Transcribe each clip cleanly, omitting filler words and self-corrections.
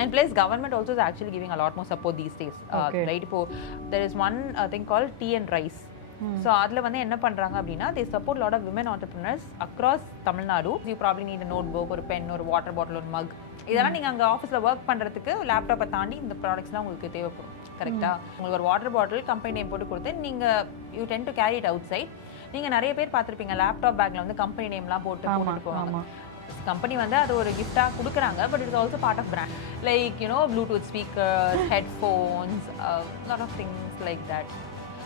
And plus government also is actually giving a lot more support these days. Right, இப்போ there is one thing called tea and rice. So அதில் வந்து என்ன பண்ணுறாங்க அப்படின்னா they support a lot of women entrepreneurs across Tamil Nadu. You probably need a notebook, ஒரு pen, ஒரு water bottle, ஒரு mug. இதெல்லாம் நீங்கள் அங்கே ஆஃபீஸில் ஒர்க் பண்ணுறதுக்கு லேப்டாப்பை தாண்டி இந்த ப்ராடக்ட்ஸ்லாம் உங்களுக்கு தேவைப்படும். கரெக்டாக உங்களுக்கு ஒரு வாட்டர் பாட்டில் கம்பெனி நேம் போட்டு கொடுத்து நீங்கள் you tend to carry it outside. நீங்கள் நிறைய பேர் பார்த்துருப்பீங்க லேப்டாப் பேக்கில் வந்து கம்பெனி நேம்லாம் போட்டு போவாங்க. கம்பெனி வந்து அது ஒரு கிஃப்டாக கொடுக்குறாங்க, but it's also part of brand. Like you know Bluetooth speakers, headphones, lot of things like that.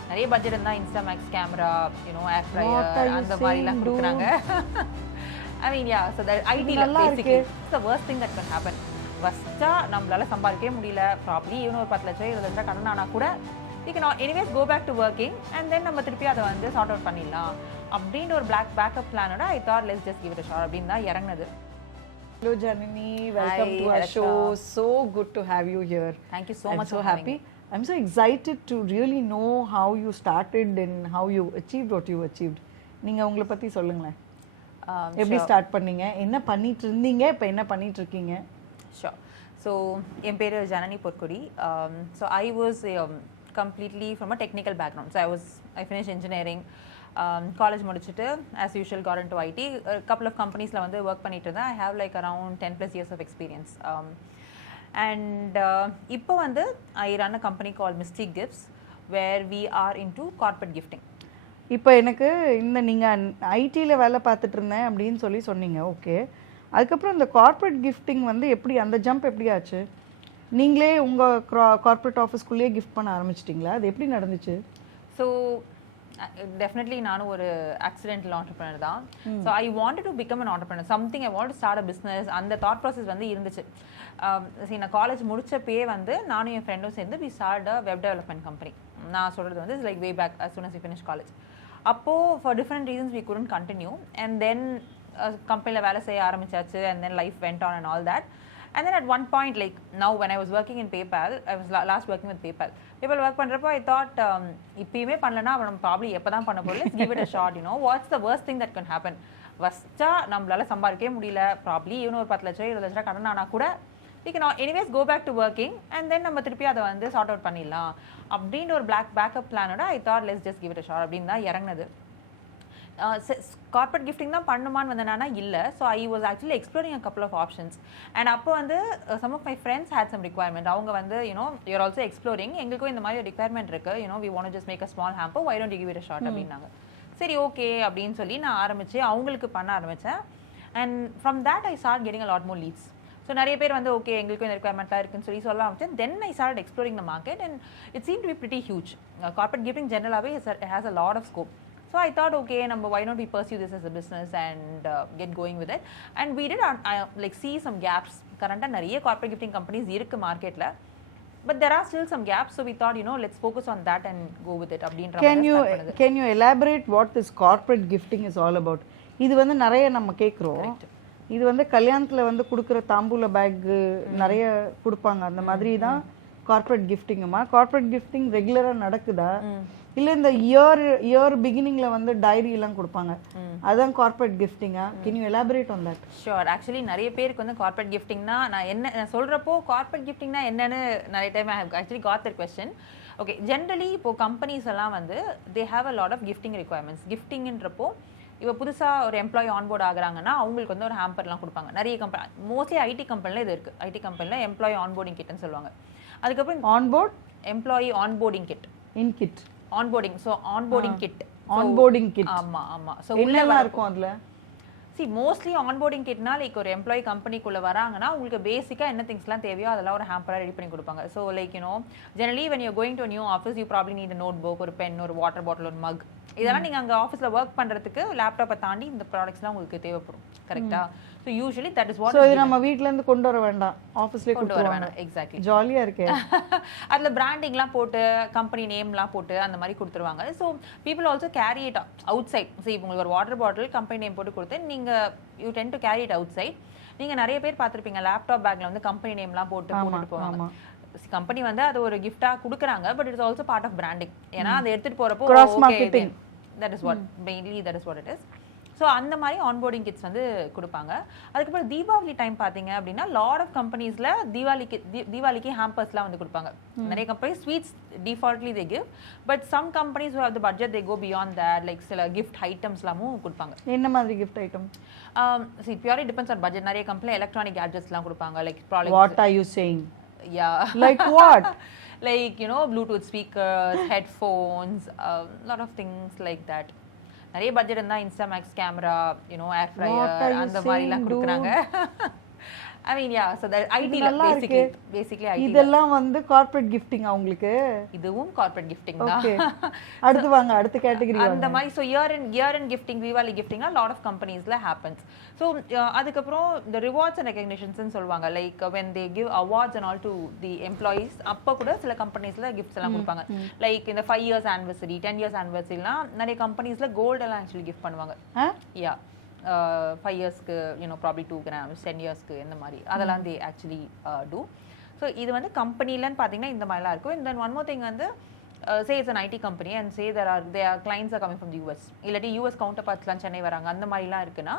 நிறைய பட்ஜெட் இருந்தால் Instamax camera, you know air fryer, அந்த மாதிரிலாம் கொடுக்குறாங்க. I mean, yeah, so that IT basically it's the worst thing that can happen. ஃபஸ்ட்டா நம்மளால சம்பாதிக்கவே முடியல, probably even ஒரு 10 லட்சம் 20 லட்சம் கடன் ஆனால் கூட we can anyways go back to working and then நம்ம திருப்பி அதை வந்து சார்ட் அவுட் பண்ணிடலாம் அப்படின்ற ஒரு backup பிளானோட I thought let's just give it a shot அப்படின்னு தான் இறங்குனது. Hello Janani, welcome to our show. So good to have you here. Thank you so much. I'm so happy. I'm so excited to really know how you started and how you achieved what you achieved. நீங்க உங்களை பத்தி சொல்லுங்களேன். எப்படி start பண்ணீங்க, என்ன பண்ணிட்டு இருந்தீங்க, இப்போ என்ன பண்ணிட்டு இருக்கீங்க? Sure. So என் பேர் Janani Porkodi. So I was completely from a technical background. So I finished engineering. College முடிச்சிட்டு as usual got into IT. A couple of companiesல வந்து ஒர்க் பண்ணிட்டு இருந்தேன். I have like around 10+ years of experience. And இப்போ வந்து I run a company called Mystic Gifts where we are into corporate gifting. இப்போ எனக்கு இந்த நீங்கள் ஐடியில் வேலை பார்த்துட்டு இருந்தேன் அப்படின்னு சொன்னீங்க. ஓகே, அதுக்கப்புறம் இந்த கார்ப்பரேட் கிஃப்டிங் வந்து எப்படி, அந்த ஜம்ப் எப்படி ஆச்சு? நீங்களே உங்கள் கார்ப்பரேட் ஆஃபீஸ்க்குள்ளேயே கிஃப்ட் பண்ண ஆரம்பிச்சிட்டிங்களா? அது எப்படி நடந்துச்சு? ஸோ டெஃபினெட்லி நானும் ஒரு ஆக்சிடென்டல் ஆண்டர்ப்ரனர் தான். So I wanted to become an entrepreneur, something I want to start a business. அந்த தாட் ப்ராசஸ் வந்து இருந்துச்சு. சரி, நான் காலேஜ் முடிச்சப்பே வந்து நானும் என் ஃப்ரெண்டும் சேர்ந்து we start a web development company. நான் சொல்கிறது வந்து like way back as soon as we finish college. அப்போது for different reasons we couldn't continue and then கம்பெனியில் வேலை செய்ய ஆரம்பிச்சாச்சு and then life went on and all that. And then at one point, like now when I was working in PayPal, I was last working with PayPal work பண்ணுறப்போ I thought இப்பயுமே பண்ணலன்னா அவன் probably எப்போ தான் பண்ண போகிறோம், let's give it a shot, you know, what's the worst thing that can happen. ஃபஸ்ட்டாக நம்மளால சம்பாதிக்கவே முடியல, ப்ராப்ளி ஈவன் ஒரு 10 லட்சம் 20 லட்சம் கடன் ஆனால் கூட we can anyways go back to working and then நம்ம திருப்பி அதை வந்து சார்ட் அவுட் பண்ணிடலாம் அப்படின்ற ஒரு backup பிளானோட I thought let's just give it a shot அப்படின்னு தான் இறங்குனது. கார்ப்பரேட் கிஃப்டிங் தான் பண்ணுமான்னு வந்தேன்னா இல்லை. So I was actually exploring a couple of options. And அப்போ வந்து some of my friends had some requirement. அவங்க வந்து யூனோ யூஆர் ஆல்சோ எக்ஸ்ப்ளோரிங், எங்களுக்கும் இந்த மாதிரி ஒரு ரிக்வயர்மெண்ட் இருக்குது, you know we want just make a small hamper, why don't you give it a shot அப்படின்னாங்க. சரி ஓகே அப்படின்னு சொல்லி நான் ஆரம்பித்து அவங்களுக்கு பண்ண ஆரம்பித்தேன். And from that I start getting a lot more leads. So நிறைய பேர் வந்து ஓகே எங்களுக்கும் இந்த ரிக்வயர்மெண்ட்டாக இருக்குன்னு சொல்லி சொல்ல ஆரம்பிச்சேன். Then I start exploring the market and it seem to be pretty huge. Corporate gifting ஜெனரலாகவே has a lot of scope. So I thought, okay, why don't we pursue this as a business and get going with it? And we did like see some gaps. Currently, nariya corporate gifting companies irukku market la, but there are still some gaps. So we thought, you know, let's focus on that and go with it. Can you elaborate what this corporate gifting is all about? இது வந்து நிறைய நம்ம கேட்குறோம். இது வந்து கல்யாணத்தில் வந்து கொடுக்குற தாம்பூல பேக் நிறைய கொடுப்பாங்க, அந்த மாதிரி தான் கார்ப்பரேட் கிஃப்டிங்குமா? கார்ப்பரேட் கிஃப்டிங் ரெகுலராக நடக்குதா, இல்லை இந்த இயர் பிகினிங்ல வந்து டைரி எல்லாம் கொடுப்பாங்க, அதான் கார்ப்பரேட் கிஃப்டிங்கா? Can you elaborate on that? Sure. Actually நிறைய பேருக்கு வந்து கார்ப்பரேட் கிஃப்டிங்னா நான் சொல்கிறப்போ கார்ப்பரேட் கிஃப்டிங்னா என்னன்னு நிறைய time I have actually got that question. Okay, generally இப்போ கம்பெனிஸ் எல்லாம் வந்து they have a lot of gifting requirements. கிஃப்டிங்ன்றப்போ இப்போ புதுசாக ஒரு எம்ப்ளாயி ஆன்போர்ட் ஆகுறாங்கன்னா அவங்களுக்கு வந்து ஒரு ஹேம்பர்லாம் கொடுப்பாங்க. நிறைய கம்பெனி, மோஸ்ட்லி ஐடி கம்பெனியில் இது இருக்குது. ஐடி கம்பெனியில் எம்ப்ளாயி ஆன்போர்டிங் கிட்னு சொல்லுவாங்க. அதுக்கப்புறம் onboard employee onboarding kit, in kit onboarding. So onboarding kit, onboarding kit. ஆமாம். ஸோ என்னெல்லாம் இருக்கும் அதில்? சி மோஸ்ட்லி ஆன்போர்டிங் கிட்னா லைக் ஒரு எம்ப்ளாயி கம்பெனிக்குள்ளே வராங்கன்னா உங்களுக்கு பேசிக்காக என்ன திங்ஸ்லாம் தேவையோ அதெல்லாம் ஒரு ஹேம்பராக ரெடி பண்ணி கொடுப்பாங்க. So like you know generally when you going to new office you probably need note book, ஒரு பென், ஒரு வாட்டர் பாட்டில், ஒரு மக். இதெல்லாம் நீங்கள் அங்கே ஆஃபீஸில் ஒர்க் பண்ணுறதுக்கு லேப்டாப்பை தாண்டி இந்த ப்ராடக்ட்ஸ்லாம் உங்களுக்கு தேவைப்படும். கரெக்டாக? So usually that is what. So இது நம்ம வீட்டிலேருந்து கொண்டு வர வேண்டாம், ஆஃபீஸ்லேயே கொண்டு வர வேண்டாம். எக்ஸாக்ட்லி. ஜாலியாக இருக்கு. அதில் பிராண்டிங்லாம் போட்டு கம்பெனி நேம்லாம் போட்டு அந்த மாதிரி கொடுத்துருவாங்க. So people also carry it outside. ஸோ இப்போ உங்களுக்கு ஒரு வாட்டர் பாட்டில் கம்பெனி நேம் போட்டு கொடுத்து நீங்கள் you tend to carry it outside. நீங்கள் நிறைய பேர் பார்த்துருப்பீங்க லேப்டாப் பேக்கில் வந்து கம்பெனி நேம்லாம் போட்டுட்டு போவாங்க. கம்பெனி வந்து அது ஒரு கிஃப்டாக கொடுக்குறாங்க, but it's also part of branding. ஏன்னா அதை எடுத்துகிட்டு போகிறப்போ cross marketing, that is what mainly that is what it is. So so அந்த மாதிரி ஆன்போர்டிங் கிட்ஸ் வந்து கொடுப்பாங்க. அதுக்கப்புறம் தீபாவளி டைம் பார்த்தீங்க அப்படின்னா லாட் ஆஃப் கம்பெனிஸில் தீபாவளிக்கு ஹேம்பர்ஸ்லாம் வந்து கொடுப்பாங்க. நிறைய company sweets defaultly they give, but some companies have the budget they go beyond that, like சில கிஃப்ட் ஐட்டம்ஸ்லாமும் கொடுப்பாங்க. என்ன மாதிரி gift item? See, purely depends on budget. நிறைய கம்பெனி எலக்ட்ரானிக் கேட்ஜெட்ஸ்லாம் கொடுப்பாங்க, like products. What are you saying? Yeah. Like what? Like, you know, Bluetooth speakers, headphones, lot of things like that. நிறைய budget இருந்தா Instamax camera, you know, air fryer அந்த மாதிரிலாம் கொடுக்குறாங்க. I mean, yeah, so that IT basically IT. இதெல்லாம் வந்து corporate gifting உங்களுக்கு? இதுவும் corporate gifting தான். ஓகே, அடுத்து வாங்க, அடுத்த கேட்டகரி அந்த மாதிரி. So year end gifting, Deepavali கிஃப்டிங்னா லாட் ஆஃப் கம்பெனிஸ்ல ஹேப்பன்ஸ். ஸோ அதுக்கப்புறம் இந்த ரிவார்ட்ஸ் அண்ட் ரெகக்னிஷன்ஸ்னு சொல்லுவாங்க, like when they give awards and all to the employees, அப்போ கூட சில கம்பெனிஸ்ல கிஃப்ட்ஸ் எல்லாம் கொடுப்பாங்க. லைக் இந்த 5 years anniversary, 10 years anniversaryலாம் நிறைய கம்பெனிஸ்ல கோல்டு எல்லாம் ஆக்சுவலி கிஃப்ட் பண்ணுவாங்க. யா 5 yearsக்கு, you know, probably 2 grams, 10 yearsக்கு இந்த மாதிரி அதெல்லாம் they actually do. So இது வந்து கம்பெனிலன்னு பார்த்தீங்கன்னா இந்த மாதிரிலாம் இருக்கும். And then one more thing வந்து say it's an IT company and say their clients are coming from the US, இல்லாட்டி US counterpartsலாம் சென்னை வராங்க, அந்த மாதிரிலாம் இருக்குன்னா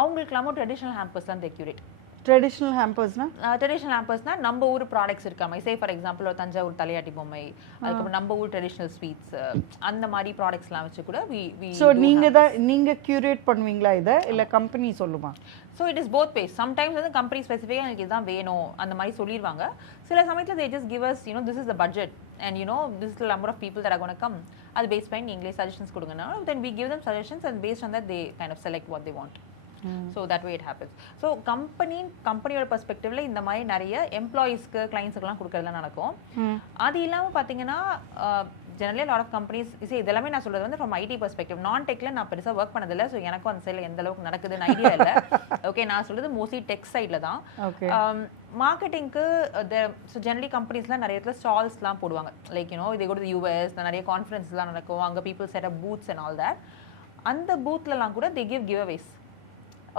அவங்களுக்குலாமும் ட்ரெடிஷ்னல் ஹேம்பர்ஸ்லாம் they curate. ட்ரெடிஷ்னல் ஹேம்பர்ஸ்னா? ட்ரெடிஷ்னல் ஹேம்பர்ஸ்னா நம்ம ஊர் ப்ராடக்ட்ஸ் இருக்க மாதிரி, சே ஃபார் எக்ஸாம்பிள் ஒரு தஞ்சாவூர் தலையாட்டி பொம்மை, அதுக்கப்புறம் நம்ம ஊர் ட்ரெடிஷ்னல் ஸ்வீட்ஸ், அந்த மாதிரி ப்ராடக்ட்ஸ்லாம் வச்சு கூட ஸோ நீங்க கியூரேட் பண்ணுவீங்களா இதை, இல்லை கம்பெனி சொல்லுமா? So it is both ways. Sometimes வந்து கம்பெனி ஸ்பெசிஃபிக்காக எனக்கு இதுதான் வேணும் அந்த மாதிரி சொல்லிடுவாங்க. சில சமயத்தில் they just give us, you know, this is the budget and you know this is the number of people that are going to come. அது பேஸ் பண்ணி நீங்களே suggestions கொடுங்கன்னா then we give them suggestions and based on that they kind of select what they want. So that way it happens. So கம்பெனியோட பெர்ஸ்பெக்டிவ்ல இந்த மாதிரி நிறைய எம்ப்ளாயீஸ்க்கு கிளைண்ட்ஸ்க்குலாம் கொடுக்கறதுலாம் நடக்கும். அது இல்லாமல் பார்த்தீங்கன்னா ஜெனரலி லாட் ஆஃப் கம்பெனிஸ் இதெல்லாமே நான் சொல்றது வந்து ஃப்ரம் ஐடி பெர்ஸ்பெக்டிவ். நான் டெக்ல நான் பெருசாக ஒர்க் பண்ணதில்லை, ஸோ எனக்கும் அந்த சைடில் எந்த அளவுக்கு நடக்குதுன்னு ஐடியா இல்லை. ஓகே, நான் சொல்றது மோஸ்ட்லி டெக் சைடில் தான். மார்க்கெட்டிங்க்கு ஸோ ஜெனரலி கம்பெனிஸ்லாம் நிறைய இடத்துல ஸ்டால்ஸ்லாம் போடுவாங்க, லைக் யூனோ இதே கூட யூஎஸ் நிறைய கான்ஃபரன்ஸ்லாம் நடக்கும், அங்கே people set up booths and all that. அந்த பூத்லலாம் கூட தே கிவ் அவேஸ்.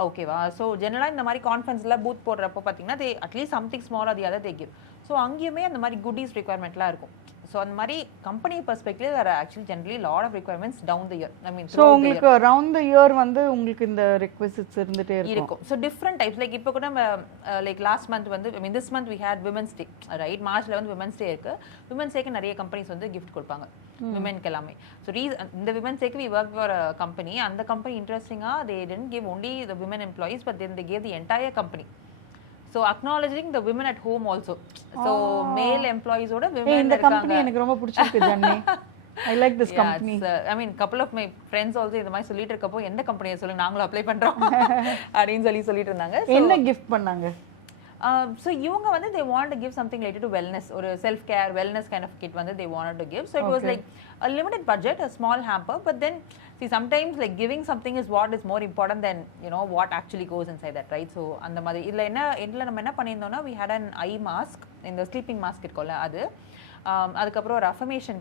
ஓகேவா? ஸோ ஜெனரலாக இந்த மாதிரி கான்ஃபரன்ஸில் பூத் போடுறப்போ பார்த்தீங்கன்னா they at least something small or the other they give. So அங்கேயுமே அந்த மாதிரி குட்டீஸ் ரிக்வயர்மெண்ட்லாம் இருக்கும். ஸோ அந்த மாதிரி கம்பெனி பெர்ஸ்பெக்டிவ் வேறு actually generally lot of requirements down the year. I mean so உங்களுக்கு அரவுண்ட் த இயர் வந்து உங்களுக்கு இந்த ரெக்வெஸ்ட்ஸ் இருந்துட்டே இருக்கும். ஸோ டிஃப்ரெண்ட் டைப்ஸ், லைக் இப்போ கூட நம்ம லைக் லாஸ்ட் மந்த் வந்து I mean this month we had women's day, right? மார்ச்ல வந்து விமன்ஸ் டே இருக்கு. விமன்ஸ் டேக்கு நிறைய கம்பெனிஸ் வந்து கிஃப்ட் கொடுப்பாங்க விமென்க்கு எல்லாமே. ஸோ இந்த விமன்ஸ் டேக்கு we work for a company. அந்த கம்பெனி இன்ட்ரெஸ்டிங்காக they tend give only the women employees but then they gave the entire company. So acknowledging the women at home also. So male employees oda women இந்த company எனக்கு ரொம்ப பிடிச்சிருக்கு ஜன்னி. I like this company. I mean couple of my friends also இந்த மாதிரி சொல்லிட்டு இருக்கப்போ எந்த கம்பெனியை சொல்லுங்க நாங்களும் அப்ளை பண்றோம் அப்படின்னு சொல்லிட்டு இருந்தாங்க. என்ன கிஃப்ட் பண்ணாங்க? So இவங்க வந்து they want to give something related to wellness, or self care wellness kind of kit வந்து they wanted to give. So it was like a limited budget, a small hamper, but then see sometimes like giving something is what is more important than, you know, what actually goes inside that, right? So அந்த மாதிரி இதுல நம்ம என்ன பண்ணியிருந்தோம்னா we had an eye mask, இந்த sleeping mask இருக்கும்ல அது, அதுக்கப்புறம் ஒரு affirmation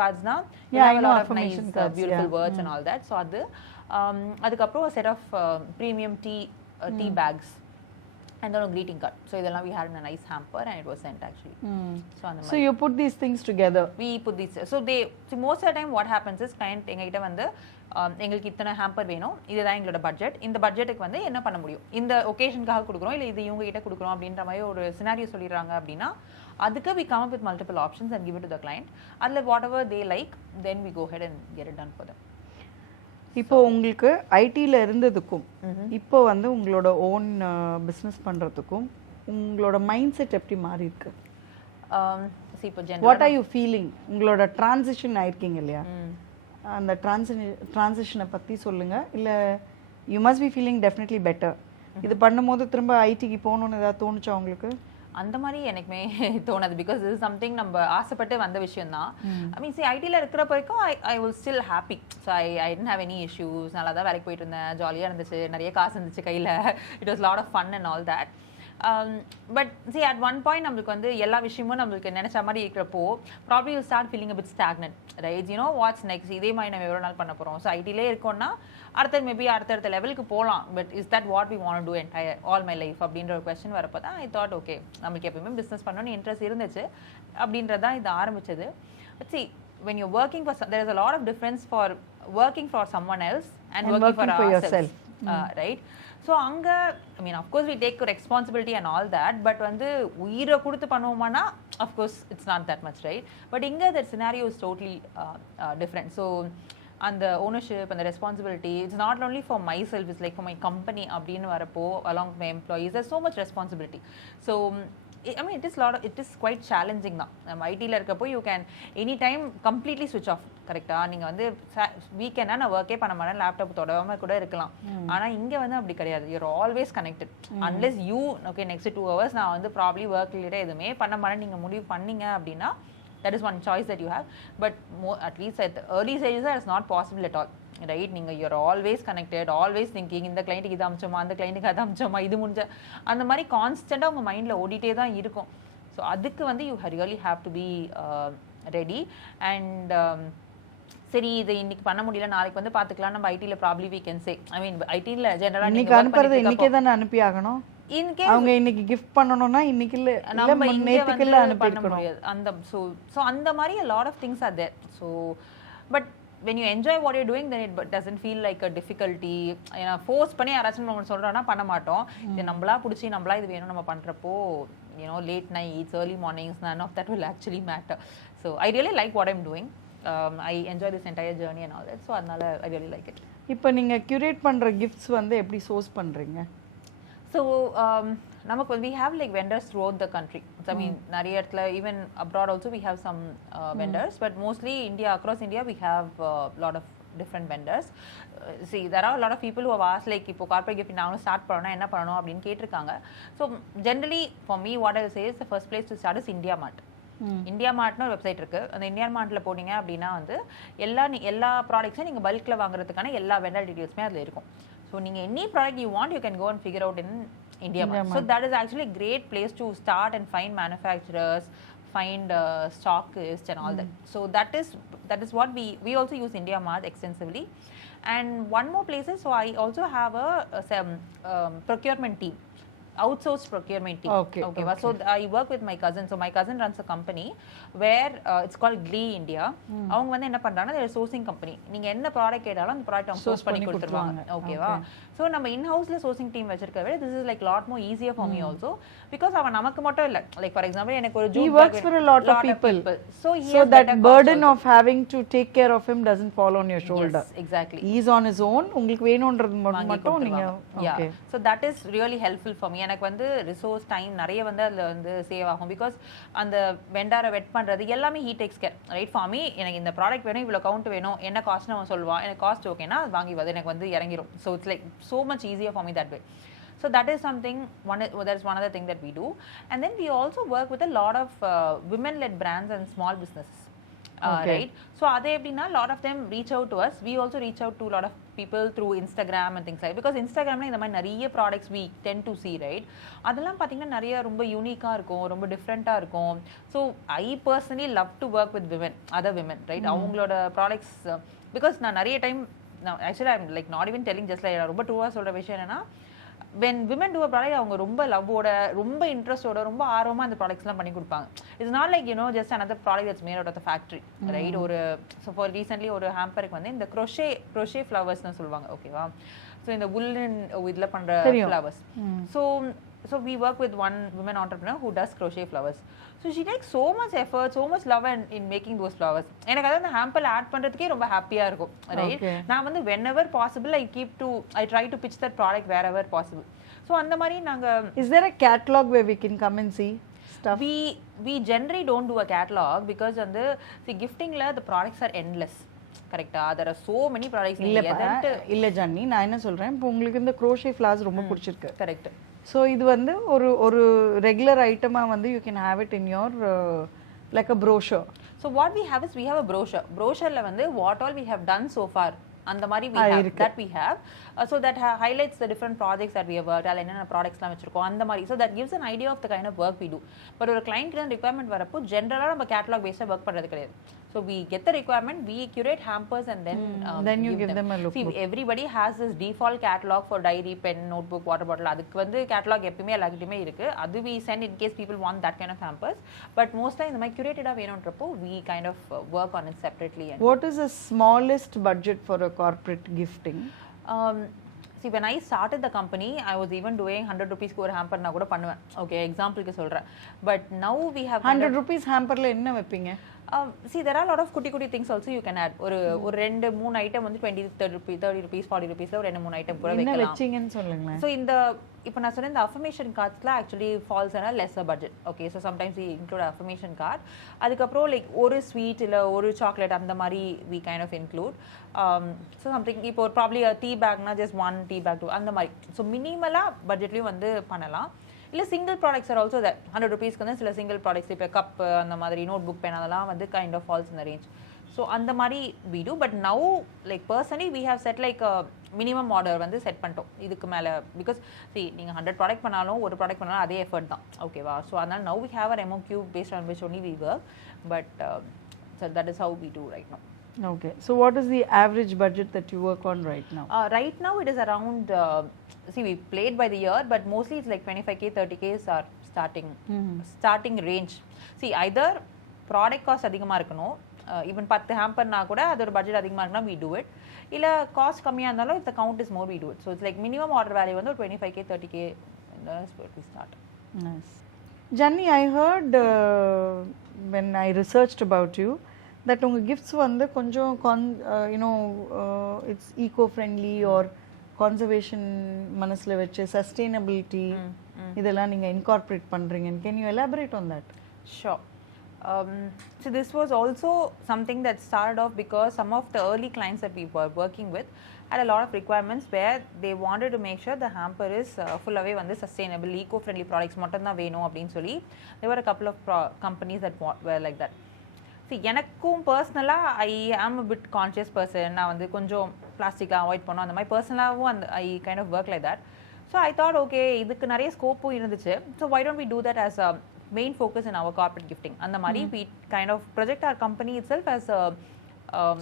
cardsனா yeah, I know affirmation cards, beautiful words and all that. So அதுக்கப்புறம் a set of premium tea bags and then a greeting card. So இதெல்லாம் we had in a nice hamper and it was sent actually. So you put these things together? We put these. So most of the time what happens is client எங்ககிட்ட வந்து எங்களுக்கு இத்தனை hamper வேணும், இதுதான் எங்களோட budget, இந்த பட்ஜெட்டுக்கு வந்து என்ன பண்ண முடியும், இந்த ஒகேஷனுக்காக கொடுக்குறோம் இல்லை இது இவங்க கிட்ட கொடுக்குறோம் அப்படின்ற மாதிரி ஒரு சினாரியோ சொல்லிடுறாங்க அப்படின்னா அதுக்கு we come up with multiple options and give it to the client. அதில் whatever they like then we go ahead and get it done for them. இப்போ உங்களுக்கு ஐடியில் இருந்ததுக்கும் இப்போ வந்து உங்களோட ஓன் பிஸ்னஸ் பண்ணுறதுக்கும் உங்களோட மைண்ட் செட் எப்படி மாறி இருக்கு? What are you feeling? உங்களோட டிரான்சிஷன் ஆயிருக்கீங்க இல்லையா, அந்த டிரான்சிஷனை பற்றி சொல்லுங்க. இல்லை you must be feeling definitely better. இது பண்ணும்போது திரும்ப ஐடிக்கு போகணுன்னு ஏதாவது தோணுச்சா உங்களுக்கு? அந்த மாதிரி எனக்குமே தோணாது, பிகாஸ் இது சம்திங் நம்ம ஆசைப்பட்டு வந்த விஷயம் தான். ஐ மீன் ஐடியில் இருக்கிற வரைக்கும் I was still happy. So I didn't have any issues, நல்லா தான் வேலைக்கு போயிட்டு இருந்தேன், ஜாலியாக இருந்துச்சு, நிறைய காசு இருந்துச்சு கையில், it was lot of fun and all that. But at one point நம்மளுக்கு வந்து எல்லா விஷயமும் நம்மளுக்கு நினைச்ச மாதிரி இருக்கிறப்போ probably you start feeling a bit stagnant, right? You know what's next, இதே மாதிரி நம்ம எவ்வளோ நாள் பண்ண போகிறோம்? ஸோ ஐடியிலே இருக்கோம்னா அடுத்தடுத்த லெவலுக்கு போகலாம், but is that what we want to do entire all my life அப்படின்ற ஒரு கொஸ்டின் வரப்போ தான் ஐ தாட் ஓகே நம்மளுக்கு எப்பயுமே பிஸ்னஸ் பண்ணணும்னு இன்ட்ரெஸ்ட் இருந்துச்சு அப்படின்றதான் இது ஆரம்பிச்சது. But see when you're working for there is a lot of difference for working for someone else and And working for working for ourselves, yourself. right? So அங்க I mean of course we take responsibility and all that, but வந்து உயிரை கொடுத்து பண்ணுவோமானா of course it's not that much, right? But இங்க the scenario is totally different. So and the ownership and the responsibility, it's not only for myself, it's like for my company அப்படின்னு வரப்போ along with my employees, there's so much responsibility. So I mean it is quite challenging தான். நம்ம ஐடியில் இருக்கப்போ you can anytime completely switch off. கரெக்டா? நீங்கள் வந்து வீக்கெண்டா நான் ஒர்க்கே பண்ண மாட்டேன், லேப்டாப் தொடாமல் கூட இருக்கலாம். ஆனால் இங்கே வந்து அப்படி கிடையாது. You're always connected unless you okay next 2 hours நான் வந்து ப்ராப்ளி ஒர்க் ரிலேட்டட் எதுவுமே பண்ண மாட்டேன் நீங்கள் முடிவு பண்ணீங்க அப்படின்னா that is one choice that you have, but at least at the early stages it's not possible at all, right? You're always connected, always thinking இந்த கிளைண்ட்டுக்கு இது அமிச்சோமா, அந்த கிளைண்ட்டுக்கு அது அமிச்சோமா, இது முடிஞ்ச அந்த மாதிரி கான்ஸ்டன்ட்டாக உங்கள் மைண்டில் ஓடிட்டே தான் இருக்கும். ஸோ அதுக்கு வந்து you really have to be ready. And சரி இது இன்னைக்கு பண்ண முடியல, நாளைக்கு வந்து பார்த்துக்கலாம், நம்ம ஐடியில் probably we can say, I mean ஐடியில் ஜெனரலாக இன்னைக்கு அனுப்புறது இன்னைக்கே தானே அனுப்பி ஆகணும். அவங்க இன்னைக்கு கிஃப்ட் பண்ணனும்னா இன்னைக்கு இல்ல நம்ம நேத்துக்கு இல்ல பண்ண முடியாது. அந்த so அந்த மாதிரி a lot of things are there. So but when you enjoy what you're doing, then it doesn't feel like a difficulty. ஏன்னா ஃபோர்ஸ் பண்ணி யாராச்சும் நம்ம சொல்றோம்னா பண்ண மாட்டோம். இது நம்மளா பிடிச்சி நம்மளா இது வேணும் நம்ம பண்றப்போ late nights, early mornings, none of that will actually matter. So I really like what I'm doing. I enjoy this entire journey and all that. So அதனால I really like it. இப்போ நீங்க கியூரேட் பண்ற gifts வந்து எப்படி source பண்றீங்க? So நமக்கு we have like vendors throughout the country. So, I mean நிறைய இடத்துல even abroad also we have some vendors, but mostly across India we have a lot of different vendors. See, there are a lot of people who have asked like இப்போ corporate gift நாங்களும் start பண்ணனும் என்ன பண்ணனும் அப்படின்னு கேட்டிருக்காங்க. So generally for me what I will say is the first place to start is India Mart. India மார்ட்னு ஒரு website இருக்கு. அந்த இந்தியா மார்ட்ல போனீங்க அப்படின்னா வந்து எல்லா ப்ராடக்ட்ஸும் நீங்க பல்க்ல வாங்குறதுக்கான எல்லா வெண்டர் டீடைல்ஸுமே அதுல இருக்கும். ஸோ நீங்க any product you want you can go and figure out in India Mart. So that is actually great place to start and find manufacturers, find stockists and all that. So that is what we also use India Mart extensively. And one more place is, so I also have a procurement team, outsourced procurement team. Okay. So I work with my cousin. So my cousin runs a company where it's called Glee India. அவங்க வந்து என்ன பண்றாங்கன்னா they are sourcing company. நீங்க என்ன product கேட்டாலும் அந்த product அவங்க source பண்ணி கொடுத்துருவாங்க. ஓகேவா? ஸோ நம்ம இன்ஹவுஸ்ல சோர்சிங் டீம் வச்சிருக்க விட this is like lot more easier for me also, because அவன் நமக்கு மட்டும் இல்ல, like for example எனக்கு ஒரு he works for a lot of people. So that burden of having to take care of him doesn't fall on your shoulder. Yes, exactly. He is on his own. உங்களுக்கு வேணும்ன்றது மட்டும் நீங்க okay. So that is really helpful for me. எனக்கு வந்து resource time நிறைய வந்து அதுல வந்து save ஆகும், பிகாஸ் அந்த வெண்டாரை வெட் பண்றது எல்லாமே he takes care, right? For me எனக்கு இந்த ப்ராடக்ட் வேணும், இவ்வளவு கவுண்ட் வேணும், என்ன காஸ்ட் அவன் சொல்லுவான், எனக்கு காஸ்ட் ஓகேனா அது வாங்கி வந்து எனக்கு வந்து இறங்கிரும். So it's like so much easier for me that way. So that is something, that's one other thing that we do. And then we also work with a lot of women-led brands and small businesses. Right? So adhe epdina lot of them reach out to us. We also reach out to a lot of people through Instagram and things like that, because Instagram la indha mari nariya products we tend to see, right? adella pathina nariya romba unique ah irukum, romba different ah irukum. So I personally love to work with other women, right? avangaloda products, because na nariya time now actually I'm like not even telling, just like romba true ah solra vishayam enna, when women do a product அவங்க ரொம்ப லவ்வோட, ரொம்ப இன்ட்ரெஸ்டோட, ரொம்ப ஆர்வமா அந்த ப்ராடக்ட்ஸ்லாம் பண்ணி கொடுப்பாங்க. It's not like just another product that's made out of the factory, right? ஒரு so for recently ஒரு ஹேம்பருக்கு வந்து இந்த crochet flowers-னு சொல்லுவாங்க, ஓகேவா? ஸோ இந்த woolen இதுல பண்ற flowers. So we work with one woman entrepreneur who does crochet flowers. So she takes so much effort, so much love in making those flowers. எனக்கு அத அந்த ஹேம்பர்ல ஆட் பண்றதுக்கே ரொம்ப ஹாப்பியா இருக்கும், ரைட்? நான் வந்து whenever possible I try to pitch that product wherever possible. So அந்த மாதிரி நாங்க, is there a catalog where we can come and see stuff? We generally don't do a catalog, because வந்து giftingல the products are endless. கரெக்ட்டா? there are so many products. இல்ல Johnny, நான் என்ன சொல்றேன், இப்போ உங்களுக்கு இந்த crochet flowers ரொம்ப பிடிச்சிருக்கு, கரெக்ட்? ஸோ இது வந்து ஒரு ரெகுலர் ஐட்டமாக வந்து you can have it in your like a brochure. So what we have is we have a ப்ரோஷரில் வந்து what all we have done so for அந்த மாதிரி we have so that highlights the different projects that we have worked, அல்ல என்னென்ன ப்ராடக்ட்ஸ்லாம் வச்சிருக்கோம் அந்த மாதிரி. so that gives an idea of the kind of work we do. But ஒரு client கிட்ட requirement வரப்போ ஜென்ரலாக நம்ம கேட்டலாக் பேஸாக ஒர்க் பண்ணுறது கிடையாது. So So we get the requirement, we curate hampers and then you give them a look. See, everybody has this default catalog for diary, pen, notebook, water bottle. அதுக்கு வந்து catalog எப்பவுமே எல்லாகிட்டயுமே இருக்கு. அது we send in case people want that kind of hampers. But most time இந்த மாதிரி curated வேணும்ன்றப்போ we kind of work on it separately. What is the smallest budget for a corporate gifting? See, when I started the company, I was even doing 100 rupees ku or hamper na kuda பண்ணுவேன். Okay, example க்கு சொல்றேன். But now we have 100 rupees hamperல என்ன வைப்பீங்க? See, there are a lot of kutti things also you can add. ஒரு ரெண்டு மூணு item வந்து 20 30 rupees 40 rupeesல ஒரு ரெண்டு மூணு ஐட்டம் கூட வைக்கலாம். என்ன வெச்சீங்கன்னு சொல்லுங்க. So இந்த இப்போ நான் சொன்ன இந்த affirmation cardsல actually falls on a lesser budget. Okay, so sometimes we include affirmation card. அதுக்கு அப்புறம் like ஒரு ஸ்வீட் இல்ல ஒரு சாக்லேட் அந்த மாதிரி we kind of include. So something இப்போ probably a tea bag na just one tea bag அந்த மாதிரி. So minimala budgetலயும் வந்து பண்ணலாம். இல்ல single products are also that 100 rupeesக்கு வந்து சில சிங்கிள் ப்ராடக்ட்ஸ் இப்போ கப் அந்த மாதிரி நோட் புக் பென் அதெல்லாம் வந்து kind of falls in the range. So அந்த மாதிரி we do. But now like personally we have set like a minimum order வந்து செட் பண்ணிட்டோம் இதுக்கு மேலே. பிகாஸ் see நீங்கள் 100 ப்ராடக்ட் பண்ணாலும் ஒரு ப்ராடக்ட் பண்ணாலும் அதே எஃபர்ட் தான். ஓகேவா? ஸோ அதனால now we have our MOQ based on which only we work. But so that is how we do right now. Okay. So what is the average budget that you work on right now? Right now it is around see, we played by the year, but mostly it's like 25k 30k are starting range. See, either product cost அதிகமா இருக்கணும், even 10 hamper na கூட அதோட budget அதிகமா இருக்குனா we do it. இல்ல cost கம்மியா இருந்தாலும் if the count is more we do it. So it's like minimum order value வந்து 25k 30k that's where we start. Nice. Janani, I heard when I researched about you that unga gifts வந்து கொஞ்சம் you know it's eco friendly or conservation மனசுல வச்சு sustainability இதெல்லாம் நீங்க incorporate பண்றீங்க. Can you elaborate on that? Sure. So this was also something that started off because some of the early clients that we were working with had a lot of requirements where they wanted to make sure the hamper is full away வந்து sustainable eco friendly products மட்டும் தான் வேணும் அப்படின்னு சொல்லி there were a couple of companies that were like that. See, எனக்கும் பர்சனலாக ஐ ஆம் a bit conscious person. நான் வந்து கொஞ்சம் பிளாஸ்டிக்லாம் அவாய்ட் பண்ணோம் அந்த மாதிரி பர்சனலாகவும் அந்த I kind of work like that. So I thought okay இதுக்கு நிறைய ஸ்கோப்பும் இருந்துச்சு. So why don't we do that as a main focus in our corporate gifting. அந்த மாதிரி we kind of project our company itself as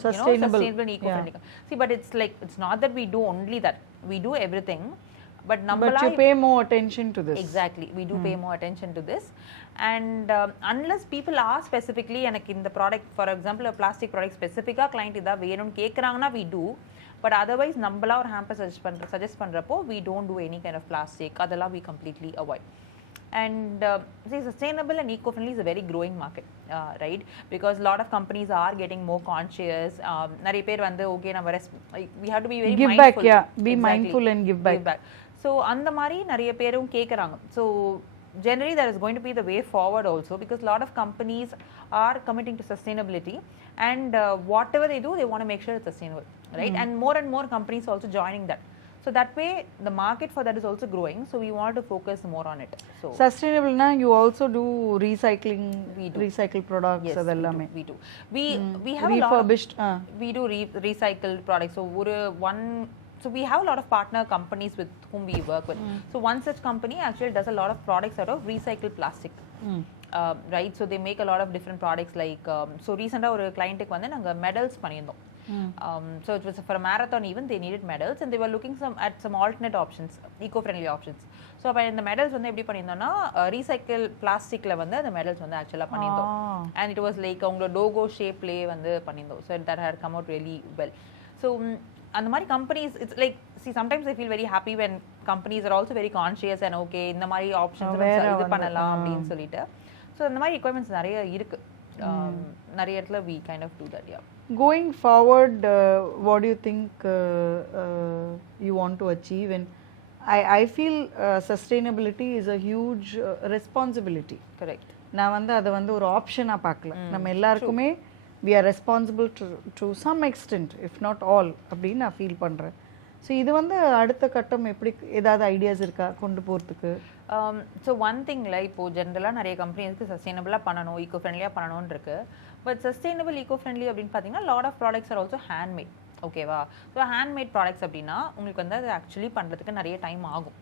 sustainable and eco-friendly. See, but it's like it's not that we do only that. We do everything. But you pay more attention to this. Exactly, we do pay more attention to this. And unless people ask specifically எனக்கு இந்த product for example plastic product ஸ்பெசிஃபிக்காக client இதாக வேணும்னு கேட்குறாங்கன்னா we do. But otherwise நம்மளா ஒரு hamper suggest பண்ணுறப்போ we don't do any kind of plastic. அதெல்லாம் we completely avoid. And see, sustainable and eco-friendly is a very growing market, right? Because a lot of companies are getting more conscious. நிறைய பேர் வந்து okay நம்ம we have to be very give mindful. Back, yeah. Be mindful and give back. So அந்த மாதிரி நிறைய பேரும் கேட்குறாங்க. So generally that is going to be the way forward also because a lot of companies are committing to sustainability and whatever they do they want to make sure it's sustainable, right? And more companies also joining that. So that way the market for that is also growing, so we want to focus more on it. So sustainable na you also do recycling, recycled products. Yes, adellame we do. We have refurbished a lot of, we do recycled products. So we have a lot of partner companies with whom we work with. So one such company actually does a lot of products out of recycled plastic. Right, so they make a lot of different products like so recently ஒரு கிளையண்ட்டுக்கு வந்து நாங்க medals பண்ணியிருந்தோம். So it was for a marathon even they needed medals and they were looking at some alternate options, eco-friendly options. So அப்ப இந்த medals வந்து எப்படி பண்ணியிருந்தோம்னா recycle பிளாஸ்டிக்ல வந்து அந்த மெடல்ஸ் வந்து ஆக்சுவலா பண்ணியிருந்தோம். And it was like அவங்களோட லோகோ ஷேப்லேயே வந்து பண்ணியிருந்தோம். So that had come out really well. So அந்த மாதிரி companies it's like see sometimes I feel very happy when companies are also very conscious and okay இந்த மாதிரி ஆப்ஷன்ஸ் இது பண்ணலாம் அப்படின்னு சொல்லிட்டு. So அந்த மாதிரி requirements நிறைய இருக்கு. நிறைய இடத்துல we kind of do that. Yeah. Going forward, what do you think you want to achieve? And I feel sustainability is a huge responsibility. Correct. நான் வந்து அதை வந்து ஒரு ஆப்ஷனாக பார்க்கல. நம்ம எல்லாருக்குமே we are responsible to some extent if not all அப்படின்னு நான் ஃபீல் பண்ணுறேன். ஸோ இது வந்து அடுத்த கட்டம் எப்படி ஏதாவது ஐடியாஸ் இருக்கா கொண்டு போகிறதுக்கு? ஸோ ஒன் திங்ல இப்போது ஜென்ரலாக நிறைய கம்பெனிஸ்க்கு சஸ்டைனபிளாக பண்ணணும் ஈகோ ஃப்ரெண்ட்லியாக பண்ணணும்னு இருக்கு. பட் சஸ்டைனபிள் ஈகோ ஃப்ரெண்ட்லி அப்படின்னு பார்த்தீங்கன்னா lot of products are also handmade. ஓகேவா? ஸோ ஹேண்ட்மேட் ப்ராடக்ட்ஸ் அப்படின்னா உங்களுக்கு வந்து அது ஆக்சுவலி பண்ணுறதுக்கு நிறைய டைம் ஆகும்.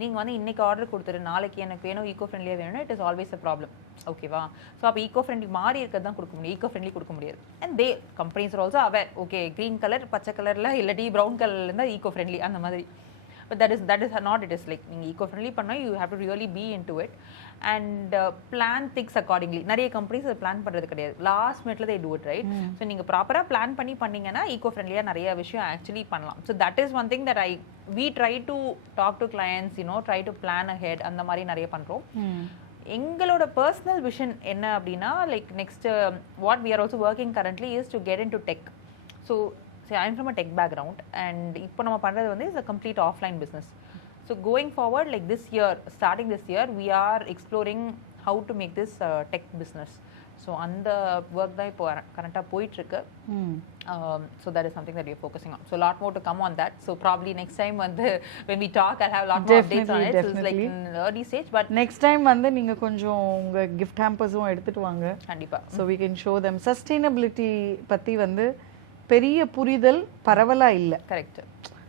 நீங்கள் வந்து இன்னைக்கு ஆர்டர் கொடுத்துரு நாளைக்கு எனக்கு வேணும் ஈகோ ஃப்ரெண்ட்லியாக வேணும்னா it is always a problem. ஓகேவா? ஸோ அப்போ ஈகோ ஃப்ரெண்ட்லி மாறி இருக்கிறது தான் கொடுக்க முடியும், ஈகோ ஃப்ரெண்ட்லி கொடுக்க முடியாது. And they companies are also aware, okay green colour பச்சை கலரில் இல்லாட்டி ப்ரௌன் கலரில் இருந்தால் ஈகோ ஃப்ரெண்ட்லி அந்த மாதிரி. But that is not it is like நீங்க eco friendly பண்ணா you have to really be into it and plan things accordingly. நிறைய கம்பெனிஸ் அதை பிளான் பண்றது கிடையாது, லாஸ்ட் மினிட்ல they do it, right? So நீங்க ப்ராப்பரா பிளான் பண்ணீங்கன்னா eco friendly நிறைய விஷயம் ஆக்சுவலி பண்ணலாம். So that is one thing that we try to talk to clients, try to plan ahead. அந்த மாதிரி நிறைய பண்றோம். எங்களோட பர்சனல் விஷன் என்ன அப்படின்னா like next what we are also working currently is to get into tech. So I'm from a tech background and இப்போ நம்ம பண்றது வந்து is a complete offline business. So going forward, like starting this year, we are exploring how to make this tech business. So அந்த work தான் இப்போ கரெக்டாக போயிட்டு இருக்கு. So that is something that we are focusing on. So a lot more to come on that. So probably next time when we talk, I'll have a lot more updates on it. So it's like in early stage, but next time வந்து நீங்க கொஞ்சம் உங்க gift hampers-உம் எடுத்துட்டு வாங்க கண்டிப்பா. So we can show them sustainability பத்தி வந்து பெரிய புரிதல் பரவலா இல்ல. கரெக்ட்.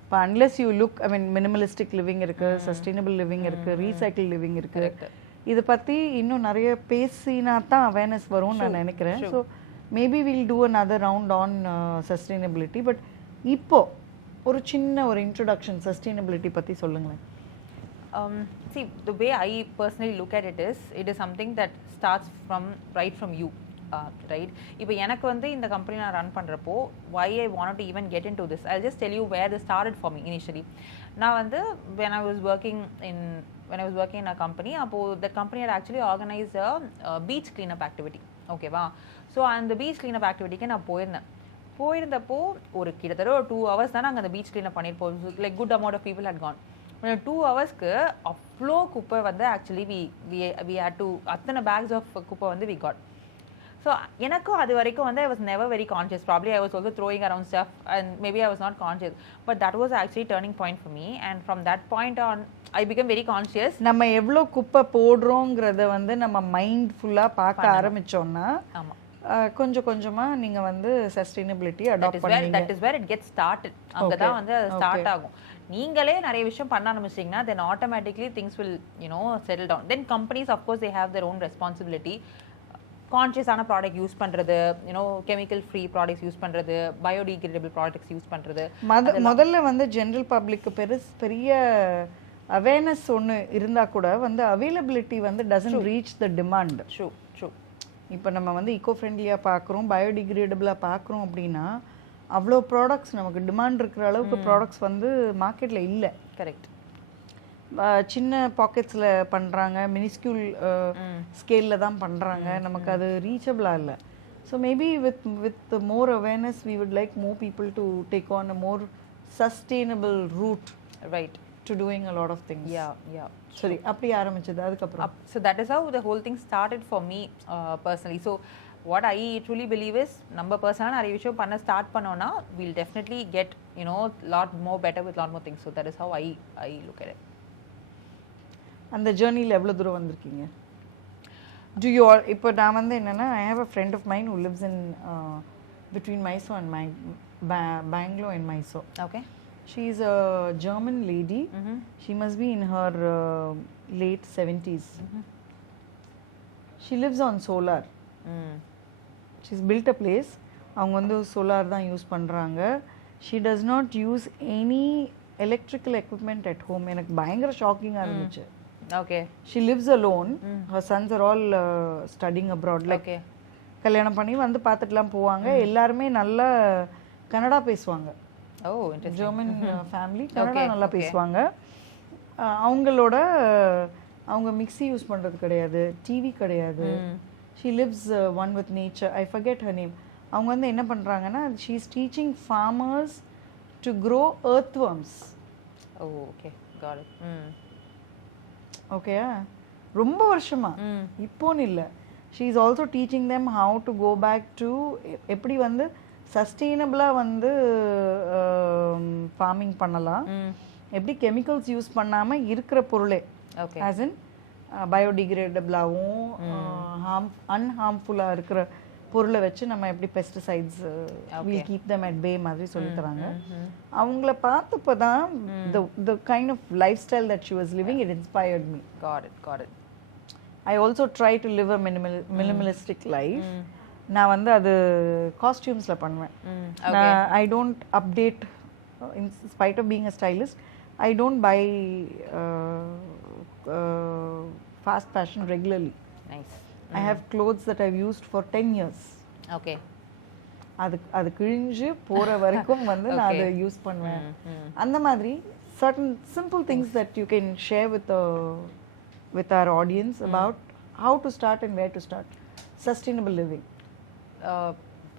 இப்போ unless you look, I mean minimalistic living இருக்கு, sustainable living இருக்கு, recycle living இருக்கு. இத பத்தி இன்னும் நிறைய பேசினா தான் அவேர்னஸ் வரும் நான் நினைக்கிறேன். So maybe we'll do another round on sustainability. But இப்போ ஒரு சின்ன ஒரு introduction sustainability பத்தி சொல்லுங்களேன். See, the way I personally look at it is something that starts right from you. Right? இப்போ எனக்கு வந்து இந்த கம்பெனி நான் ரன் பண்ணுறப்போ why I wanted to even get into this, I'll just tell you where this started for me initially. நான் வந்து when I was working in a company, அப்போது the company had actually organized a beach cleanup activity. ஓகேவா? So அந்த beach cleanup ஆக்டிவிட்டிக்கு நான் போயிருந்தப்போ ஒரு கிட்டத்தட்ட ஒரு 2 hours தான் நாங்கள் அந்த பீச் கிளீனப் பண்ணியிருப்போம். Like good amount of people had gone. 2 hours-க்கு அவ்வளோ குப்பை வந்து ஆக்சுவலி we had to அத்தனை பேக்ஸ் ஆஃப் குப்பை வந்து we got. So எனக்கும் அது வரைக்கும் வந்து I was never very conscious. Probably I was also throwing around stuff and maybe I was not conscious. But that was actually turning point for me, and from that point on I became very conscious. நம்ம எவ்வளோ குப்பை போடுறோங்கிறத வந்து நம்ம மைண்ட்ஃபுல்லா பார்க்க ஆரம்பிச்சோம்னா ஆமா கொஞ்சம் கொஞ்சமா நீங்க வந்து சஸ்டைனபிலிட்டி அடாப்ட் பண்ணுவீங்க. That is where it gets started. அங்க தான் வந்து ஸ்டார்ட் ஆகும். நீங்களே நிறைய விஷயம் பண்ண ஆரம்பிச்சீங்கன்னா then automatically things will settle down. Then companies of course they have their own responsibility. கான்ஷியஸான ப்ராடக்ட் யூஸ் பண்ணுறது, கெமிக்கல் ஃப்ரீ ப்ராடக்ட்ஸ் யூஸ் பண்ணுறது, பயோடிகிரேடபிள் ப்ராடக்ட்ஸ் யூஸ் பண்ணுறது. முதல்ல வந்து ஜென்ரல் பப்ளிக்கு பெரிய அவேர்னஸ் ஒன்று இருந்தால் கூட வந்து அவைலபிலிட்டி வந்து doesn't reach the demand. True. இப்போ நம்ம வந்து ஈகோ ஃப்ரெண்ட்லியாக பார்க்குறோம், பயோடிகிரேடபிளாக பார்க்குறோம் அப்படின்னா அவ்வளோ ப்ராடக்ட்ஸ் நமக்கு டிமாண்ட் இருக்கிற அளவுக்கு ப்ராடக்ட்ஸ் வந்து மார்க்கெட்டில் இல்லை. கரெக்ட். சின்ன பாக்கெட்ஸில் பண்ணுறாங்க, மினிஸ்கியூல் ஸ்கேலில் தான் பண்ணுறாங்க, நமக்கு அது ரீச்சபிளாக இல்லை. So maybe with more awareness we would like more people to take on a more sustainable route right to doing a lot of things. Yeah சரி, அப்படி ஆரம்பிச்சது. அதுக்கப்புறம் so that is how the whole thing started for me personally. So what I truly believe is நம்ம பர்சனலாக நிறைய விஷயம் பண்ண start பண்ணோன்னா we'll definitely get lot more better with lot more things. So that is how I look at it. அந்த ஜேர்னியில் எவ்வளோ தூரம் வந்திருக்கீங்க? இப்போ நான் வந்து என்னென்னா I have a friend of mine who lives in between Mysore and Bangalore and Mysore. Okay. She is a German lady. She must be in her late 70s. She lives on solar. She's built a place. அவங்க வந்து solar தான் use பண்ணுறாங்க. She does not use any electrical equipment at home. எனக்கு பயங்கர ஷாக்கிங்காக இருந்துச்சு. Okay. She lives alone. Her sons are all studying abroad. Like கல்யாணம் பண்ணி வந்து பார்த்துட்டுலாம் போவாங்க. எல்லாருமே நல்லா கன்னடா பேசுவாங்க. Oh, interesting. German family Kannada நல்லா பேசுவாங்க. அவங்க மிக்ஸி யூஸ் பண்ணுறது கிடையாது, டிவி கிடையாது. She lives one with nature. I forget her name. அவங்க வந்து என்ன பண்ணுறாங்கன்னா she is teaching farmers to grow earthworms. Oh, okay. Got it. ஓகேயா? ரொம்ப வருஷமா, இப்போன்னு இல்லை. She is also teaching them how to go back to எப்படி வந்து சஸ்டெயினபிளாக வந்து ஃபார்மிங் பண்ணலாம், எப்படி கெமிக்கல்ஸ் யூஸ் பண்ணாமல் இருக்கிற பொருளே ஆஸ் இன் பயோடிகிரேடபிளாகவும் அன்ஹார்ம்ஃபுல்லாக இருக்கிற பொருளை வச்சு நம்ம எப்படி pesticides will keep them at bay மாதிரி சொல்லி தராங்க. அவங்கள பார்த்தப்போ தான் the kind of lifestyle that she was living, it inspired me. Got it. I also try to live a minimalistic life. நான் வந்து அது காஸ்டியூம்ஸ்ல பண்ணுவேன். I don't update in spite of being a stylist. I don't buy fast fashion regularly. Nice. I have clothes that I've used for 10 years. Okay. அது கிழிஞ்சு போற வரைக்கும் வந்து நான் அதை யூஸ் பண்ணுவேன். அந்த மாதிரி certain simple things that you can share with our audience about how to start and where to start sustainable living.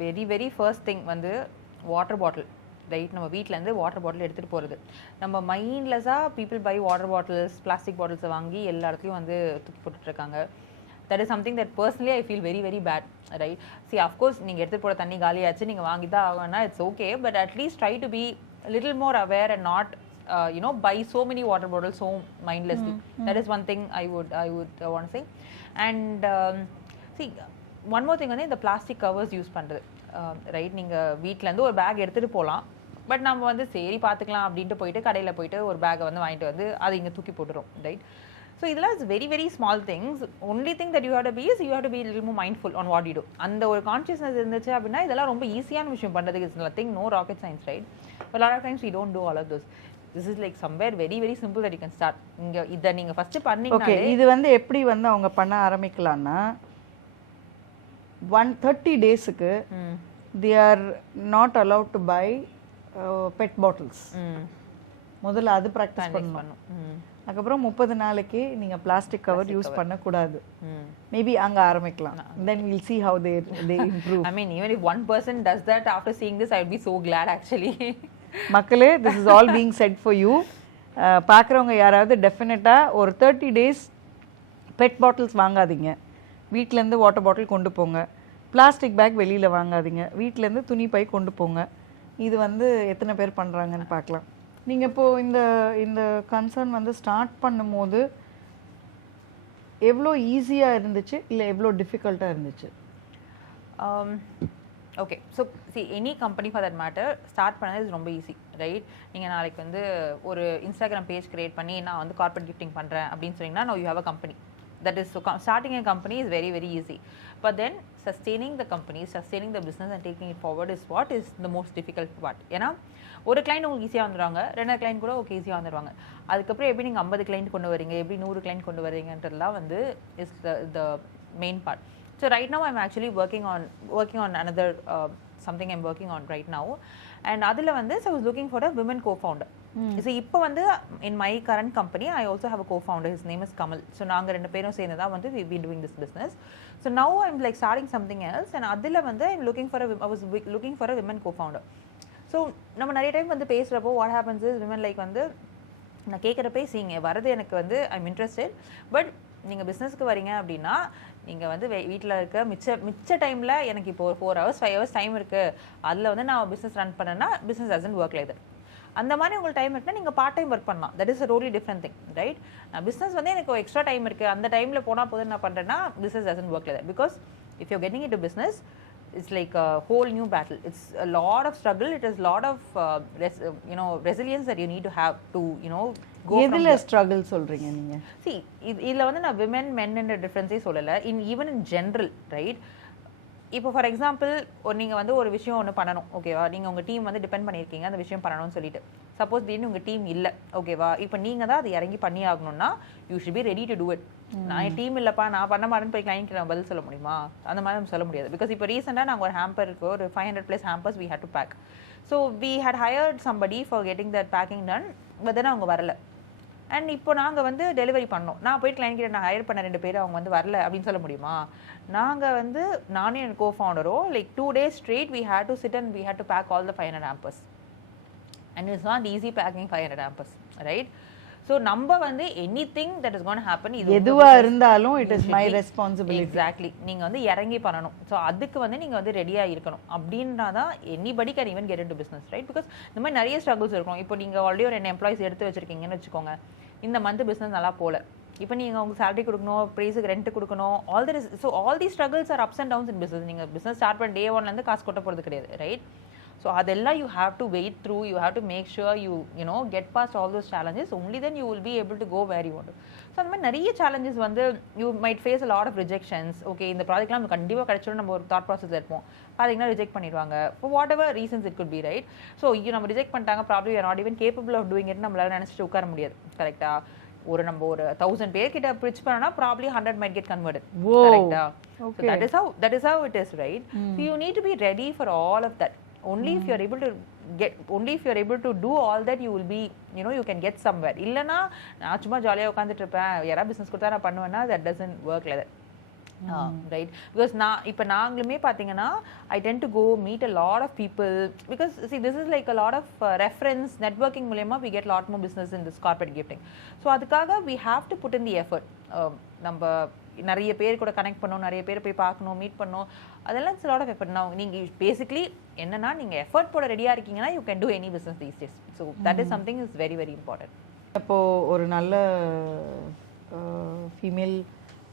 Very very first thing வந்து வாட்டர் பாட்டில், ரைட்? நம்ம வீட்டிலேருந்து வாட்டர் பாட்டில் எடுத்துகிட்டு போகிறது. நம்ம மைண்ட்லெஸ்ஸாக people buy water bottles, plastic பாட்டில்ஸை வாங்கி எல்லா இடத்துலையும் வந்து தூக்கி போட்டுட்ருக்காங்க. That is something that personally I feel very very bad, right? See of course நீங்கள் எடுத்துகிட்டு போகிற தண்ணி காலியாச்சு, நீங்கள் வாங்கி தான் ஆகணும்னா it's okay, but at least try to be little more aware and not buy so many water bottles so mindlessly. That is one thing I would want to say. And see, one more thing வந்து இந்த plastic covers use பண்ணுறது, right? நீங்கள் வீட்டிலேருந்து ஒரு back எடுத்துகிட்டு போகலாம், but நம்ம வந்து சரி பார்த்துக்கலாம் அப்படின்ட்டு போயிட்டு கடையில் போயிட்டு ஒரு பேக்கை வந்து வாங்கிட்டு வந்து அதை இங்கே தூக்கி போட்டுரும், ரைட்? ஸோ இதெல்லாம் is very very small things. Only thing that you have to be is you have to be little more mindful on what you do. அந்த ஒரு கான்ஷியஸ்னஸ் இருந்துச்சு அப்படின்னா இதெல்லாம் ரொம்ப ஈஸியான விஷயம் பண்ணுறதுக்கு. It's nothing, no rocket science, right? But a lot of times we don't do all of those. This is like somewhere very very simple that you can start. இங்க இத நீங்க ஃபர்ஸ்ட் பண்ணீங்கனாலே ஓகே. இது வந்து எப்படி வந்து அவங்க பண்ண ஆரம்பிக்கலாம்னா 130 டேஸ்க்கு they are not allowed to buy pet bottles. முதல்ல அது பிராக்டிஸ் பண்ணணும். அதுக்கப்புறம் 30 நாளைக்கு நீங்க பிளாஸ்டிக் கவர் யூஸ் பண்ணக்கூடாது. மேபி அங்க ஆரம்பிக்கலாம். Then we'll see how they improve. I mean, even if one person does that after seeing this, I would be so glad actually. மக்களே, this is all being said for you. பார்க்குறவங்க யாராவது டெஃபினட்டாக ஒரு 30 days bed bottles வாங்காதீங்க. வீட்டிலேருந்து water பாட்டில் கொண்டு போங்க. Plastic bag வெளியில் வாங்காதீங்க. வீட்டிலேருந்து துணி பை கொண்டு போங்க. இது வந்து எத்தனை பேர் பண்ணுறாங்கன்னு பார்க்கலாம். நீங்கள் இப்போது இந்த கன்சர்ன் வந்து ஸ்டார்ட் பண்ணும்போது எவ்வளோ ஈஸியாக இருந்துச்சு இல்லை எவ்வளோ டிஃபிகல்ட்டாக இருந்துச்சு? Okay, so see any company for that matter start பண்ணது ரொம்ப ஈஸி, ரைட்? நீங்கள் நாளைக்கு வந்து ஒரு இன்ஸ்டாகிராம் பேஜ் கிரியேட் பண்ணி நான் வந்து கார்பரேட் கிஃப்டிங் பண்ணுறேன் அப்படின்னு சொன்னீங்கன்னா no you have a company. That is, so starting a company is very very easy, but then sustaining the company, sustaining the business and taking it forward is what is the most difficult part. ஏன்னா ஒரு client உங்களுக்கு ஈஸியாக வந்துடுவாங்க, 2 client கூட okay ஈஸியாக வந்துடுவாங்க. அதுக்கப்புறம் எப்படி நீங்கள் 50 கிளைண்ட் கொண்டு வரீங்க, எப்படி 100 கிளைண்ட் கொண்டு வரீங்கன்றதுலாம் வந்து is the main part. So right now I'm actually working on another something I'm working on right now, and adula வந்து I was looking for a women co-founder. So இப்போ வந்து in my current company I also have a co-founder. His name is Kamal. So நாங்க ரெண்டு பேரும் சேர்ந்து தான் வந்து we've been doing this business. So now I'm like starting something else, and adula வந்து I was looking for a women co-founder. So நம்ம நிறைய time வந்து பேசுறப்போ what happens is women like வந்து நான் கேட்குறப்பே சீங்க வரது எனக்கு வந்து I'm interested, பட் நீங்கள் பிஸ்னஸ்க்கு வரீங்க அப்படின்னா நீங்கள் வந்து வீட்டில் இருக்க மிச்ச டைமில் எனக்கு இப்போ ஒரு 4 hours 5 hours டைம் இருக்குது, அதில் வந்து நான் பிஸ்னஸ் ரன் பண்ணேன்னா business doesn't work like that. அந்த மாதிரி உங்களுக்கு டைம் இருக்குன்னா நீங்கள் பார்ட் டைம் ஒர்க் பண்ணலாம். That is a totally different thing, right? நான் பிஸ்னஸ் வந்து எனக்கு எக்ஸ்ட்ரா டைம் இருக்குது, அந்த டைமில் போனால் போது நான் பண்ணுறேன்னா business doesn't work like that. Because if you getting it to business, it's like a whole new battle. It's a lot of struggle. It is a lot of resilience that you need to have to go எதுல struggle சொல்றீங்க நீங்க? See, இதுல வந்து நான் women men என்ற டிஃபரன்ஸே சொல்லல. even in general, right? இப்போ for example நீங்கள் வந்து ஒரு விஷயம் ஒன்று பண்ணணும், ஓகேவா? நீங்கள் உங்கள் டீம் வந்து டிபெண்ட் பண்ணியிருக்கீங்க அந்த விஷயம் பண்ணணும்னு சொல்லிட்டு. சப்போஸ் திடீர்னு உங்கள் டீம் இல்லை, ஓகேவா? இப்போ நீங்கள் தான் அது இறங்கி பண்ணி ஆகணும்னா you should be ready to do it. நான் என் டீம் இல்லைப்பா நான் பண்ண மாட்டேன்னு போய் கிளைண்ட் நான் பதில் சொல்ல முடியுமா? அந்த மாதிரி நம்ம சொல்ல முடியாது. பிகாஸ் இப்போ ரீசெண்டாக நாங்கள் ஒரு ஹேம்பருக்கு ஒரு 500+ hampers we had to pack. So we had hired somebody for getting that packing done, but then அவங்க வரல. அண்ட் இப்போ நாங்கள் வந்து டெலிவரி பண்ணோம். நான் போய் கிளைண்ட் கிட்ட நான் ஹையர் பண்ண 2 பேர் அவங்க வந்து வரல அப்படின்னு சொல்ல முடியுமா? நாங்கள் வந்து நானும் என் co-founderோ like 2 days straight we had to sit and we had to pack all the 500 hampers. And it's not easy packing 500 hampers, right? So நம்ம வந்து anything that is going to happen, இது எதுவா இருந்தாலும் it is my responsibility. Exactly. நீங்க வந்து இறங்கி பண்ணணும். So அதுக்கு வந்து நீங்க வந்து ரெடியா இருக்கணும். அப்படின்றாதான் anybody can even get into business, right? Because இந்த மாதிரி நிறைய ஸ்ட்ரகிள்ஸ் இருக்கும். இப்போ நீங்க ஆல்ரெடி ஒரு 2 எம்ப்ளாயிஸ் எடுத்து வச்சிருக்கீங்கன்னு வச்சுக்கோங்க. இந்த மந்த் பிசினஸ் நல்லா போல, இப்போ நீங்கள் அவங்க சேலரி கொடுக்கணும், ப்ரைஸுக்கு ரெண்ட் கொடுக்கணும், all that is. So all the struggles are ups and downs in business. நீங்கள் பிஸ்னஸ் ஸ்டார்ட் பண்ண டே ஒன்லேருந்து காசு கொட்ட போகிறது கிடையாது, ரைட்? ஸோ அதெல்லாம் you have to wade through, you have to make sure you get past all those challenges, only then you will be able to go where you want. So அந்த மாதிரி நிறைய challenges வந்து you might face a lot of rejections. Okay, இந்த ப்ராஜெக்ட்லாம் நம்ம கண்டிப்பாக கிடைச்சிடும் நம்ம ஒரு தாட் ப்ராசஸில் இருப்போம். பார்த்தீங்கன்னா ரிஜெக்ட் பண்ணிடுவாங்க, for whatever reasons it could be, right? So நம்ம ரிஜெக்ட் பண்ணிட்டாங்க, problem you are not even capable of doing it, நம்மளால நினச்சிட்டு உட்கார முடியாது, கரெக்டாக? நம்ம ஒரு 1000 பேர்கிட்ட பிரிட்ஜ் பண்ணா probably 100 might get converted. Correct? Okay. So that is how it is, right? So you need to be ready for all of that. Only if you are able to do all that, you will be, you can get somewhere. இல்லனா நான் சும்மா ஜாலியா உட்கார்ந்துட்டு இருப்பேன், யாரா business கொடுத்தா நான் பண்ணுவேன்னா that doesn't work like that. Right? Because இப்போ நாங்களுமே பார்த்தீங்கன்னா I tend to go meet a lot of people because see this is like a lot of reference networking மூலமா we get a lot more business in this corporate gifting. So அதுக்காக we have to put in the effort. நம்ம நிறைய பேர் கூட connect பண்ணணும், நிறைய பேர் போய் பார்க்கணும், மீட் பண்ணணும், அதெல்லாம் இட்ஸ் லாட் ஆஃப் எஃபர்ட். நான் நீங்கள் பேசிக்லி என்னன்னா நீங்கள் எஃபர்ட் போட ரெடியாக இருக்கீங்கன்னா you can do any business these days. So that is something is very very important. அப்போது ஒரு நல்ல ஃபீமேல்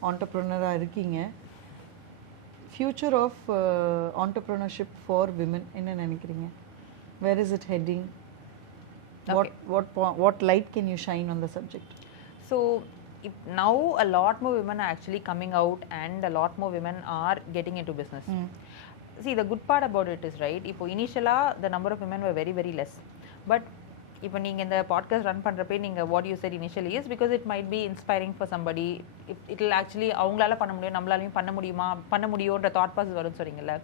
entrepreneur-ஆ இருக்கீங்க. Future of entrepreneurship for women என்ன நினைக்கிறீங்க? Where is it heading? what light can you shine on the subject? So now a lot more women are actually coming out and a lot more women are getting into business. See, the good part about it is, right, இப்போ initially the number of women were very very less, but இப்போ நீங்கள் இந்த podcast run பண்ணுறப்பே நீங்கள் what you said initially is because it might be inspiring for somebody. It will actually அவங்களால பண்ண முடியும், நம்மளாலையும் பண்ண முடியுன்ற தாட் ப்ராசஸ் வரும்னு சொல்றீங்கல்ல.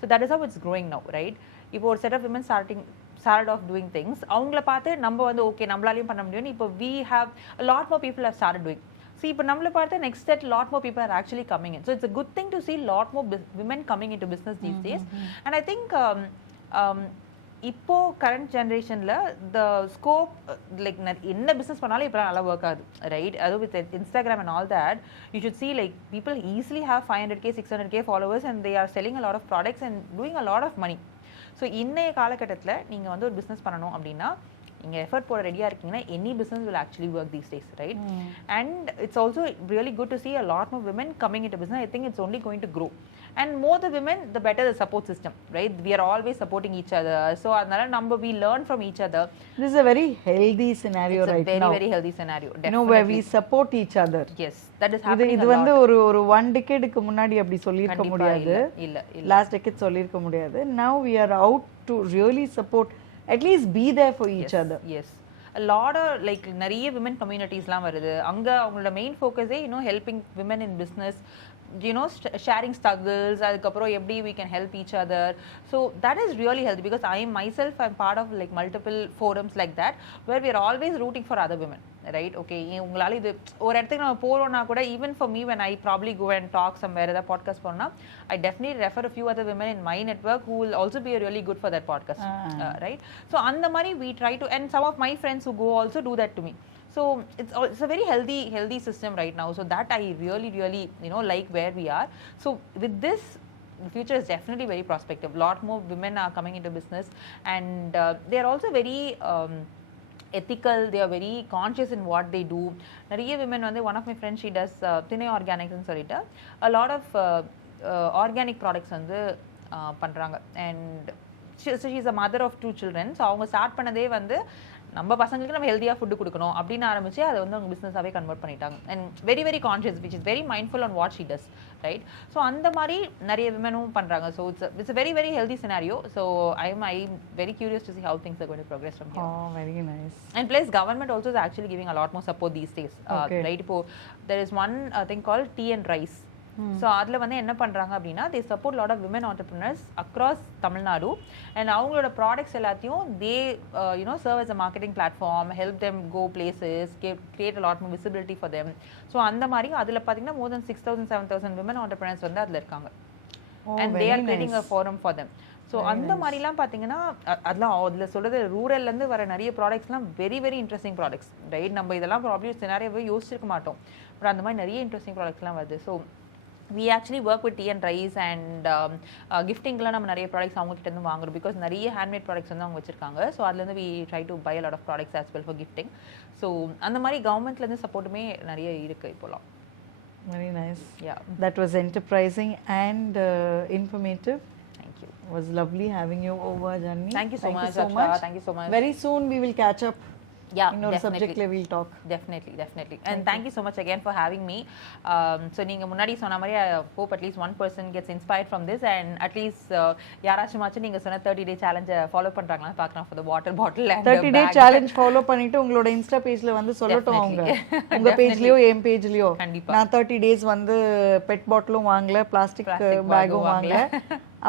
So that is how it's growing now, right? இப்போ ஒரு set of women started off doing things, அவங்கள பார்த்து நம்ம வந்து ஓகே நம்மளாலையும் பண்ண முடியும்னு இப்போ we have a lot more people have started doing. See, இப்போ நம்மளை பார்த்து next set lot more people are actually coming in. So it's a good thing to see lot more women coming into business these days. And I think இப்போ current ஜென்ரேஷனில் the scope like என்ன business பண்ணாலும் இப்போ நல்லா work ஆகுது, right? அதுவும் with Instagram and all that you should see like people easily have 500K 600K followers and they are selling a lot of products and doing a lot of money. So இன்றைய காலகட்டத்தில் நீங்கள் வந்து ஒரு business பண்ணணும் அப்படின்னா நீங்கள் effort போட ரெடியாக இருக்கீங்கன்னா any business will actually work these days, right? And it's also really good to see a lot more women coming into business. I think it's only going to grow. And more the women, the better the support system, right? We are always supporting each other. So adnala we learn from each other. This is a very healthy scenario right now. It's a very very healthy scenario. Definitely. Where we support each other. Yes, that is happening. இது வந்து ஒரு 1 decade க்கு முன்னாடி அப்படி சொல்லிருக்க முடியாது. இல்ல last decade சொல்லிருக்க முடியாது. Now we are out to really support, at least be there for each other. Yes. A lot of like நிறைய women communities-லாம் வருது. அங்க அவங்களோட main ஃபோக்கஸே helping women in business, sharing struggles, அதுக்கப்புறம் எப்படி we can help each other. So that is really healthy because I'm part of like multiple forums like that where we are always rooting for other women, right? Okay, உங்களால இது ஒரு இடத்துக்கு நம்ம போறோம்னா கூட even for me when I probably go and talk somewhere at a podcast போனா I definitely refer a few other women in my network who will also be really good for that podcast, right? So அந்த மாதிரி we try to, and some of my friends who go also do that to me. So it's a very healthy system right now. So that I really like where we are. So with this, the future is definitely very prospective. Lot more women are coming into business and they are also very ethical. They are very conscious in what they do. Nariya women வந்து one of my friends, she does thinay organics னு சொல்லிட்டு a lot of organic products வந்து பண்றாங்க. And she's a mother of 2 children. So அவங்க start பண்ணதே வந்து நம்ம பசங்களுக்கு நம்ம ஹெல்தியாக ஃபுட்டு கொடுக்கணும் அப்படின்னு ஆரம்பிச்சு அதை வந்து அவங்க பிஸ்னஸாகவே கன்வெர்ட் பண்ணிட்டாங்க. And very very conscious which is very mindful on what she does, right? So அந்த மாதிரி நிறைய விமனும் பண்ணுறாங்க. So it's very very healthy scenario. So I'm very curious to see how things are going to progress from here. Very nice. And plus government also is actually giving a lot more support these days, right? இப்போ there is one thing call T and rise. So அதில் வந்து என்ன பண்ணுறாங்க அப்படின்னா they support lot of women entrepreneurs across Tamil Nadu. And அவங்களோட products எல்லாத்தையும் they serve as a marketing platform, help them go places, create a lot more visibility for them. So அந்த மாதிரி அதில் பார்த்தீங்கன்னா more than 6,000 7,000 women entrepreneurs வந்து அதில் இருக்காங்க. And they are creating a forum for them. So அந்த மாதிரிலாம் பார்த்தீங்கன்னா அதில் சொல்கிறது ரூரல்லேருந்து வர நிறைய ப்ராடக்ட்ஸ்லாம் very very interesting products, right? நம்ம இதெல்லாம் ப்ராப்ளம் சினாரியாவே யோசிச்சிருக்க மாட்டோம். பட் அந்த மாதிரி நிறைய இன்ட்ரெஸ்டிங் ப்ராடக்ட்ஸ்லாம் வருது. So we actually work with tea and rice and giftingலாம் நம்ம நிறைய ப்ராடக்ட்ஸ் அவங்க கிட்ட இருந்து வாங்குறோம் பிகாஸ் நிறைய ஹேண்ட்மேட் ப்ராடக்ட்ஸ் வந்து அவங்க வச்சிருக்காங்க ஸோ அதுலேருந்து we try to buy a lot of products as well for gifting so அந்த மாதிரி கவர்மெண்ட்லேருந்து சப்போர்ட்டுமே நிறைய இருக்குது இப்போலாம். Very nice. Yeah. That was enterprising and informative. Thank you. It was lovely having you over, Janani. Thank you so much, Aksha. Thank you so much. Very soon we will catch up. Yeah, இன்னொரு definitely. சப்ஜெக்ட்ல we'll talk. Definitely. And thank you so much again for having me. So நீங்க முன்னாடி சொன்ன மாதிரி I hope at least one person gets inspired from this and at least யாராச்சுமாச்சும் நீங்க சொன்ன 30-day challenge follow பண்றாங்களா பார்க்கலாம் for the water bottle and 30-day challenge follow பண்ணிட்டு உங்களோட இன்ஸ்டா பேஜ்ல வந்து சொல்லட்டும் அவங்க. உங்க பேஜ்லயோ என் பேஜ்லயோ நான் 30 days வந்து பெட் பாட்டிலும் வாங்கல பிளாஸ்டிக் பேக்கும் வாங்கல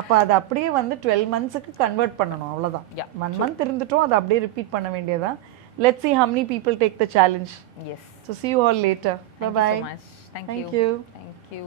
அப்ப அது அப்படியே வந்து 12 monthsக்கு கன்வெர்ட் பண்ணனும் அவ்வளவுதான். 1 month இருந்துட்டோம் அது அப்படியே ரிப்பீட் பண்ண வேண்டியதா. Let's see how many people take the challenge. Yes. So see you all later. Bye bye. Thank you so much. Thank you. you. Thank you.